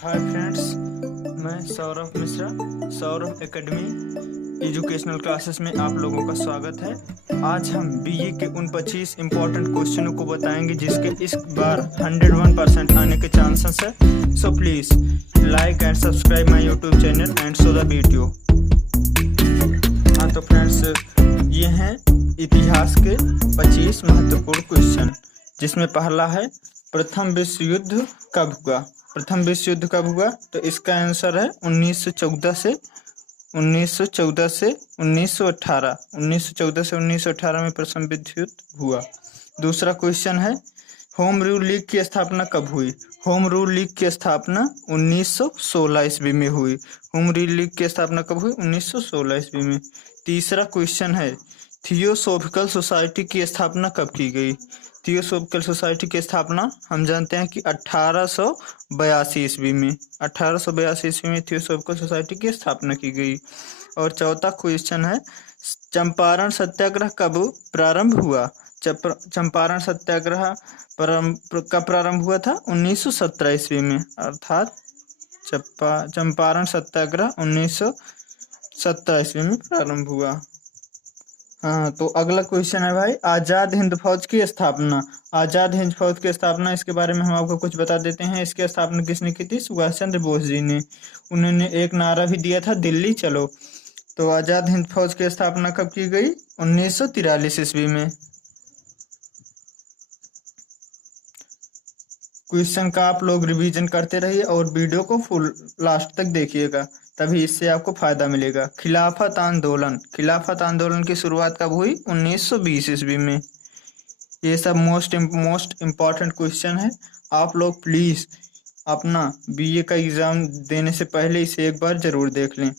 Hi friends, मैं Saurabh Mishra. Saurabh academy educational classes में आप लोगों का स्वागत है। आज हम बीए के उन 25 इम्पोर्टेंट क्वेश्चनों को बताएंगे जिसके इस बार 101% आने के चांसेस है। So please like and subscribe my YouTube channel and show the video. हाँ तो फ्रेंड्स, ये हैं इतिहास के 25 महत्वपूर्ण क्वेश्चन, जिसमें पहला है प्रथम विश्व युद्ध कब हुआ। प्रथम विश्व युद्ध कब हुआ, तो इसका आंसर है 1914 से 1918। 1914 से 1918 में प्रथम विश्व युद्ध हुआ। दूसरा क्वेश्चन है होम रूल लीग की स्थापना कब हुई। होम रूल लीग की स्थापना 1916 ईस्वी में हुई। होम रूल लीग की स्थापना कब हुई, 1916 ईस्वी में। तीसरा क्वेश्चन है थियोसॉफिकल सोसाइटी की स्थापना कब की गई। थियोसॉफिकल सोसाइटी की स्थापना हम जानते हैं कि 1882 ईस्वी में। 1882 ईस्वी में थियोसॉफिकल सोसाइटी की स्थापना की गई। और चौथा क्वेश्चन है चंपारण सत्याग्रह कब प्रारंभ हुआ। चंपारण सत्याग्रह कब प्रारंभ हुआ था, 1917 ईस्वी में। अर्थात चंपारण सत्याग्रह 1917 ईस्वी में प्रारंभ हुआ। हाँ, तो अगला क्वेश्चन है भाई आजाद हिंद फौज की स्थापना। आजाद हिंद फौज की स्थापना, इसके बारे में हम आपको कुछ बता देते हैं। इसकी स्थापना किसने की थी, सुभाष चंद्र बोस जी ने। उन्होंने एक नारा भी दिया था, दिल्ली चलो। तो आजाद हिंद फौज की स्थापना कब की गई, 1943 ईस्वी में। क्वेश्चन का आप लोग रिवीजन करते रहिए और वीडियो को फुल लास्ट तक देखिएगा, तभी इससे आपको फायदा मिलेगा। खिलाफत आंदोलन की शुरुआत कब हुई, 1920 ईस्वी में। ये सब मोस्ट इम्पॉर्टेंट क्वेश्चन है। आप लोग प्लीज अपना बीए का एग्जाम देने से पहले इसे एक बार जरूर देख लें।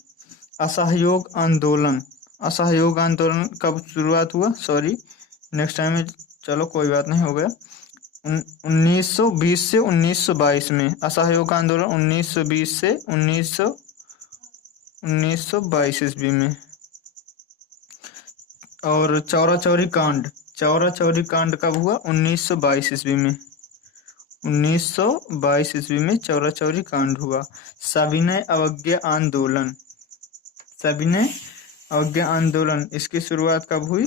असहयोग आंदोलन कब शुरुआत हुआ, सॉरी नेक्स्ट टाइम में, चलो कोई बात नहीं, हो गया। 1920 से 1922 में। असहयोग आंदोलन 1920 से 1922 ईस्वी में। और चौरा चौरी कांड कब हुआ, 1922 ईस्वी में। 1922 ईस्वी में चौरा चौरी कांड हुआ। सविनय अवज्ञा आंदोलन इसकी शुरुआत कब हुई,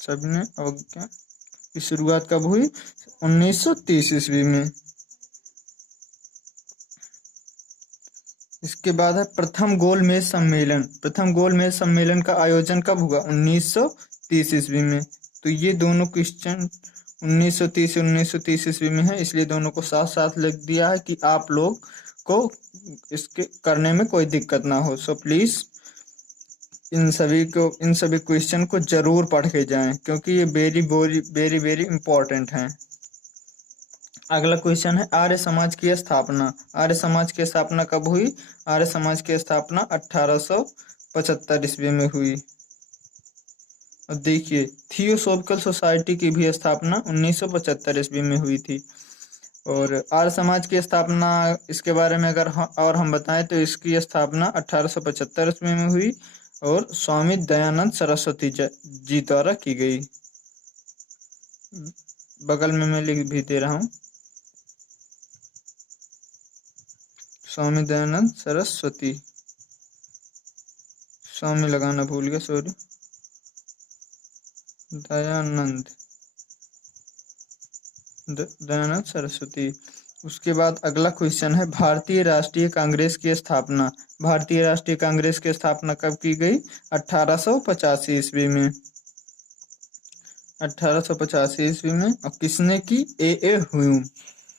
सविनय अवज्ञा की शुरुआत कब हुई, 1930 ईस्वी में। इसके बाद है प्रथम गोलमेज सम्मेलन का आयोजन कब हुआ, 1930 ईस्वी में। तो ये दोनों क्वेश्चन 1930 ईस्वी में है, इसलिए दोनों को साथ साथ लिख दिया है कि आप लोग को इसके करने में कोई दिक्कत ना हो। सो प्लीज इन सभी क्वेश्चन को जरूर पढ़ के जाएं, क्योंकि ये वेरी वेरी इंपॉर्टेंट हैं। अगला क्वेश्चन है आर्य समाज की स्थापना कब हुई। आर्य समाज की स्थापना 1875 ईस्वी में हुई। और देखिए थियोसॉफिकल सोसाइटी की भी स्थापना 1975 ईस्वी में हुई थी। और आर्य समाज की स्थापना, इसके बारे में अगर और हम बताएं तो इसकी स्थापना 1875 ईस्वी में हुई और स्वामी दयानंद सरस्वती जी द्वारा की गई। बगल में मैं लिख भी दे रहा हूँ, स्वामी दयानंद सरस्वती, स्वामी लगाना भूल गया, सॉरी, दयानंद सरस्वती। उसके बाद अगला क्वेश्चन है भारतीय राष्ट्रीय कांग्रेस की स्थापना कब की गई, 1885 ईस्वी में। 1885 ईस्वी में। और किसने की, ए ह्यूम।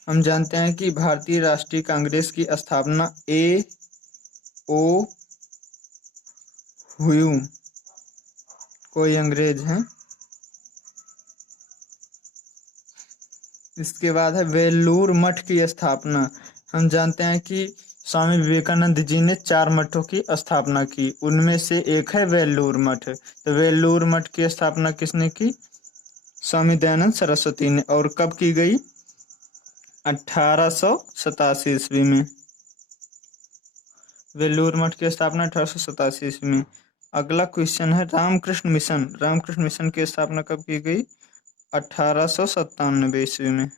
हम जानते हैं कि भारतीय राष्ट्रीय कांग्रेस की स्थापना ओ ह्यूम, कोई अंग्रेज हैं। इसके बाद है वेल्लूर मठ की स्थापना। हम जानते हैं कि स्वामी विवेकानंद जी ने 4 मठों की स्थापना की, उनमें से एक है वेल्लूर मठ। तो वेल्लूर मठ की स्थापना किसने की, स्वामी दयानंद सरस्वती ने। और कब की गई, 1887 ईस्वी में। वेल्लूर मठ की स्थापना 1887 ईस्वी में। अगला क्वेश्चन है रामकृष्ण मिशन की स्थापना कब की गई, 1897 ईस्वी में।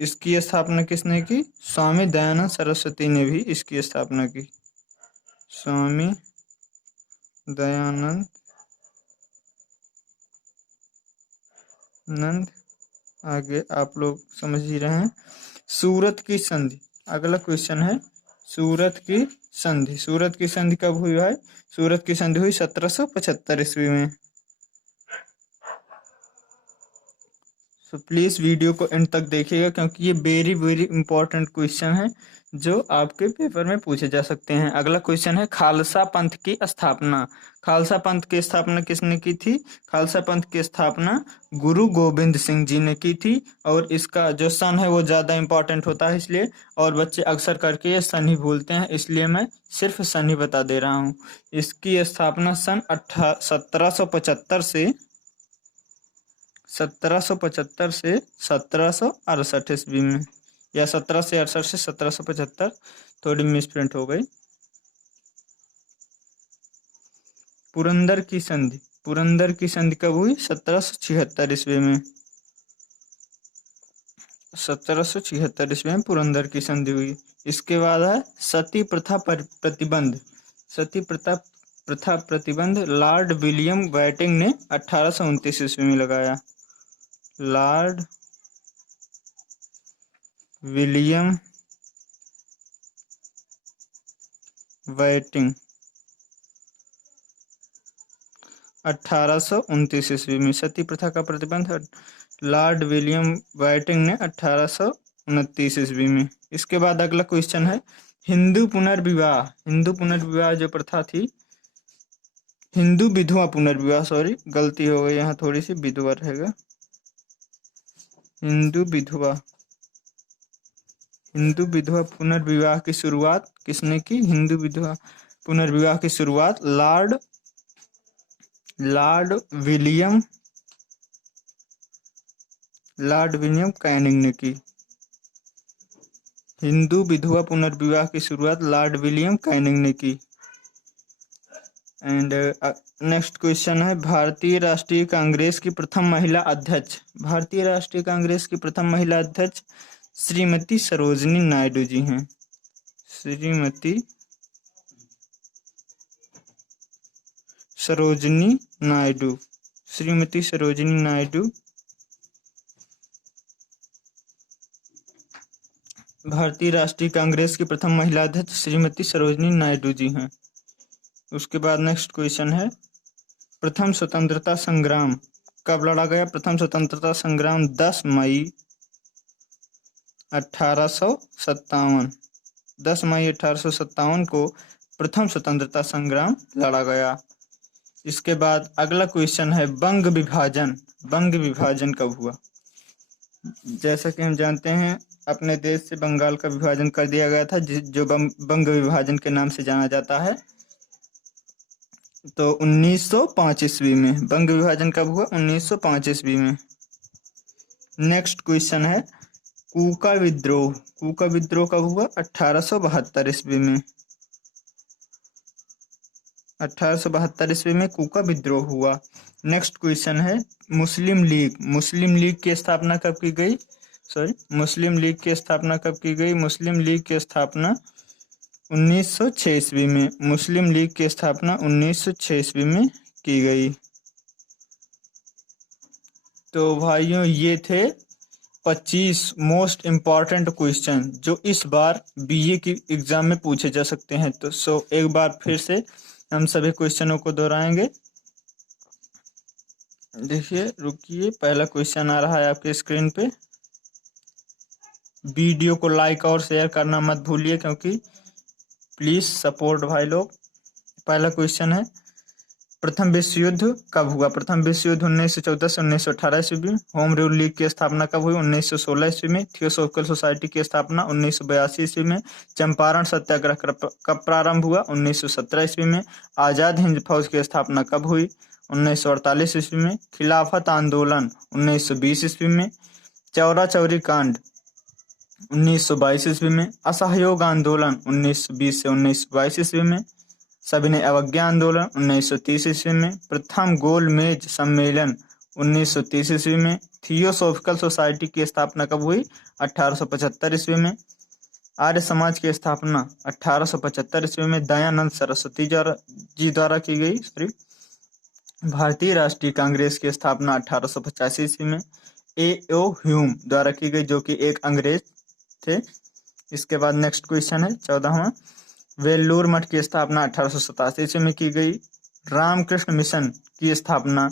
इसकी स्थापना किसने की? स्वामी दयानंद सरस्वती ने भी इसकी स्थापना की। स्वामी दयानंद आगे आप लोग समझ ही रहे हैं। सूरत की संधि, अगला क्वेश्चन है सूरत की संधि। सूरत की संधि कब हुई है? सूरत की संधि हुई 1775 ईस्वी में। तो प्लीज वीडियो को एंड तक देखिएगा क्योंकि ये वेरी वेरी इंपॉर्टेंट क्वेश्चन है जो आपके पेपर में पूछे जा सकते हैं। अगला क्वेश्चन है खालसा पंथ की स्थापना। खालसा पंथ की स्थापना किसने की थी? खालसा पंथ की स्थापना गुरु गोविंद सिंह जी ने की थी। और इसका जो सन है वो ज़्यादा इंपॉर्टेंट होता है इसलिए, और बच्चे अक्सर करके ये सन ही भूलते हैं इसलिए मैं सिर्फ सन ही बता दे रहा हूँ। इसकी स्थापना सन 1775 से 1768 ईस्वी में, या 1768 से 1775, थोड़ी मिसप्रिंट हो गई। पुरंदर की संधि, पुरंदर की संधि कब हुई? 1776 ईस्वी में। 1776 ईस्वी में पुरंदर की संधि हुई। इसके बाद है सती प्रथा प्रतिबंध। सती प्रथा प्रतिबंध लॉर्ड विलियम वाइटिंग ने 1829 ईस्वी में लगाया। लॉर्ड विलियम वाइटिंग 1829 ईस्वी में। सती प्रथा का प्रतिबंध लॉर्ड विलियम वाइटिंग ने 1829 ईस्वी में। इसके बाद अगला क्वेश्चन है हिंदू पुनर्विवाह। हिंदू पुनर्विवाह जो प्रथा थी, हिंदू विधवा पुनर्विवाह, सॉरी गलती हो गई यहाँ थोड़ी सी, विधवा रहेगा। हिंदू विधवा पुनर्विवाह की शुरुआत किसने की? हिंदू विधवा पुनर्विवाह की शुरुआत लॉर्ड विलियम कैनिंग ने की। हिंदू विधवा पुनर्विवाह की शुरुआत लॉर्ड विलियम कैनिंग ने की। एंड नेक्स्ट क्वेश्चन है भारतीय राष्ट्रीय कांग्रेस की प्रथम महिला अध्यक्ष। भारतीय राष्ट्रीय कांग्रेस की प्रथम महिला अध्यक्ष श्रीमती सरोजिनी नायडू जी हैं। श्रीमती सरोजिनी नायडू भारतीय राष्ट्रीय कांग्रेस की प्रथम महिला अध्यक्ष श्रीमती सरोजिनी नायडू जी हैं। उसके बाद नेक्स्ट क्वेश्चन है प्रथम स्वतंत्रता संग्राम कब लड़ा गया? प्रथम स्वतंत्रता संग्राम 10 मई 1857। 10 मई 1857 को प्रथम स्वतंत्रता संग्राम लड़ा गया। इसके बाद अगला क्वेश्चन है बंग विभाजन। बंग विभाजन कब हुआ? जैसा कि हम जानते हैं अपने देश से बंगाल का विभाजन कर दिया गया था जो बंग विभाजन के नाम से जाना जाता है। तो 1905 ईस्वी में बंग विभाजन कब हुआ? 1905 ईस्वी में। नेक्स्ट क्वेश्चन है कूका विद्रोह। कूका विद्रोह कब हुआ? 1872 ईस्वी में। 1872 ईस्वी में कूका विद्रोह हुआ। नेक्स्ट क्वेश्चन है मुस्लिम लीग। मुस्लिम लीग की स्थापना कब की गई? मुस्लिम लीग की स्थापना कब की गई? मुस्लिम लीग की स्थापना 1906 ईस्वी में। मुस्लिम लीग की स्थापना 1906 ईस्वी में की गई। तो भाइयों ये थे 25 मोस्ट इम्पॉर्टेंट क्वेश्चन जो इस बार बीए की एग्जाम में पूछे जा सकते हैं। तो एक बार फिर से हम सभी क्वेश्चनों को दोहराएंगे। देखिए रुकिए, पहला क्वेश्चन आ रहा है आपके स्क्रीन पे। वीडियो को लाइक और शेयर करना मत भूलिए क्योंकि प्लीज सपोर्ट भाई लोग। पहला क्वेश्चन है प्रथम विश्व युद्ध कब हुआ? प्रथम विश्व युद्ध 1914 से 1918 ईस्वी में। होम रूल लीग की स्थापना कब हुई? 1916 ईस्वी में। थियोसॉफिकल सोसाइटी की स्थापना 1982 ईस्वी में। चंपारण सत्याग्रह कब प्रारंभ हुआ? 1917 ईस्वी में। आजाद हिंद फौज की स्थापना कब हुई? 1948 ईस्वी में। खिलाफत आंदोलन 1920 ईस्वी में। चौरा चौरी कांड 1922 ईस्वी में। असहयोग आंदोलन 1920 से 1922 ईस्वी में। सविनय अवज्ञा आंदोलन 1930 ईस्वी में। प्रथम गोलमेज सम्मेलन 1930 ईस्वी में। थियोसॉफिकल सोसाइटी की स्थापना कब हुई? 1875 ईस्वी में। आर्य समाज की स्थापना 1875 ईस्वी में दयानंद सरस्वती जी द्वारा की गई। भारतीय राष्ट्रीय कांग्रेस की स्थापना 1885 ईस्वी में A.O. ह्यूम द्वारा की गई, जो कि एक अंग्रेज थे। इसके बाद नेक्स्ट क्वेश्चन है 14वां। वेल्लूर मठ की स्थापना 1887 ईस्वी में की गई। रामकृष्ण मिशन की स्थापना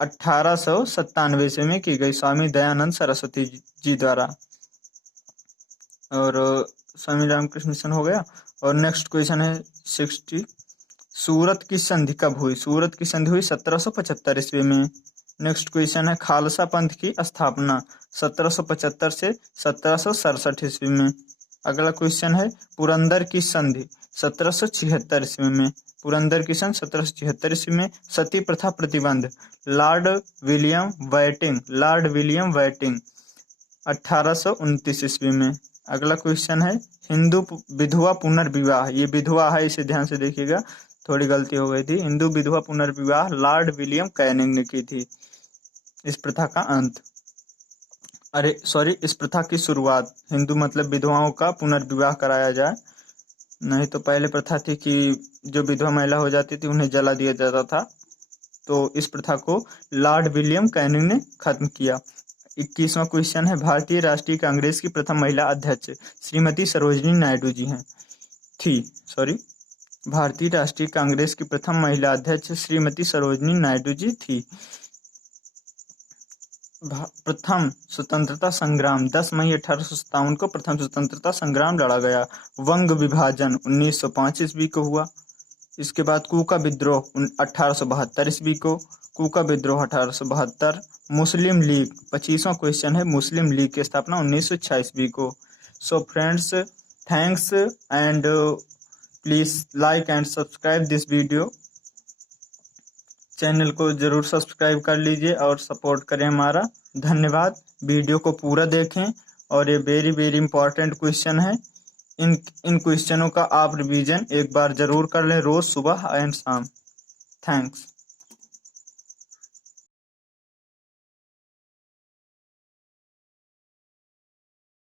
1897 ईस्वी में की गई स्वामी दयानंद सरस्वती जी द्वारा। और स्वामी रामकृष्ण मिशन हो गया। और नेक्स्ट क्वेश्चन है 60। सूरत की संधि कब हुई? सूरत की संधि हुई 1775 ईस्वी में। नेक्स्ट क्वेश्चन है खालसा पंथ की स्थापना 1775 से 1767 ईस्वी में। अगला क्वेश्चन है पुरंदर की संधि 1776 ईस्वी में। पुरंदर की संधि 1776 ईस्वी में। सती प्रथा प्रतिबंध लॉर्ड विलियम वाइटिंग 1829 ईस्वी में। अगला क्वेश्चन है हिंदू विधवा पुनर्विवाह, ये विधवा है, इसे ध्यान से देखिएगा, थोड़ी गलती हो गई थी। हिंदू विधवा पुनर्विवाह लॉर्ड विलियम कैनिंग ने की थी। इस प्रथा का अंत, इस प्रथा की शुरुआत, हिंदू मतलब विधवाओं का पुनर्विवाह कराया जाए। नहीं तो पहले प्रथा थी कि जो विधवा महिला हो जाती थी उन्हें जला दिया जाता था, तो इस प्रथा को लॉर्ड विलियम कैनिंग ने खत्म किया। 21वां क्वेश्चन है भारतीय राष्ट्रीय कांग्रेस की प्रथम महिला अध्यक्ष श्रीमती सरोजिनी नायडू जी हैं। भारतीय राष्ट्रीय कांग्रेस की प्रथम महिला अध्यक्ष श्रीमती सरोजिनी नायडू जी थी। प्रथम स्वतंत्रता संग्राम 10 मई 1857 को प्रथम स्वतंत्रता संग्राम लड़ा गया। वंग विभाजन 1905 ईस्वी को हुआ। इसके बाद कूका विद्रोह 1872 ईस्वी को। कूका विद्रोह 1872। मुस्लिम लीग 25वां क्वेश्चन है मुस्लिम लीग की स्थापना 1906 ईस्वी को। So friends, thanks and please like and subscribe this video. Channel को जरूर सब्सक्राइब कर लीजिए और सपोर्ट करें हमारा। धन्यवाद। वीडियो को पूरा देखें और ये वेरी इंपॉर्टेंट क्वेश्चन है। इन क्वेश्चनों का आप रिवीजन एक बार जरूर कर लें, रोज सुबह एंड शाम। थैंक्स।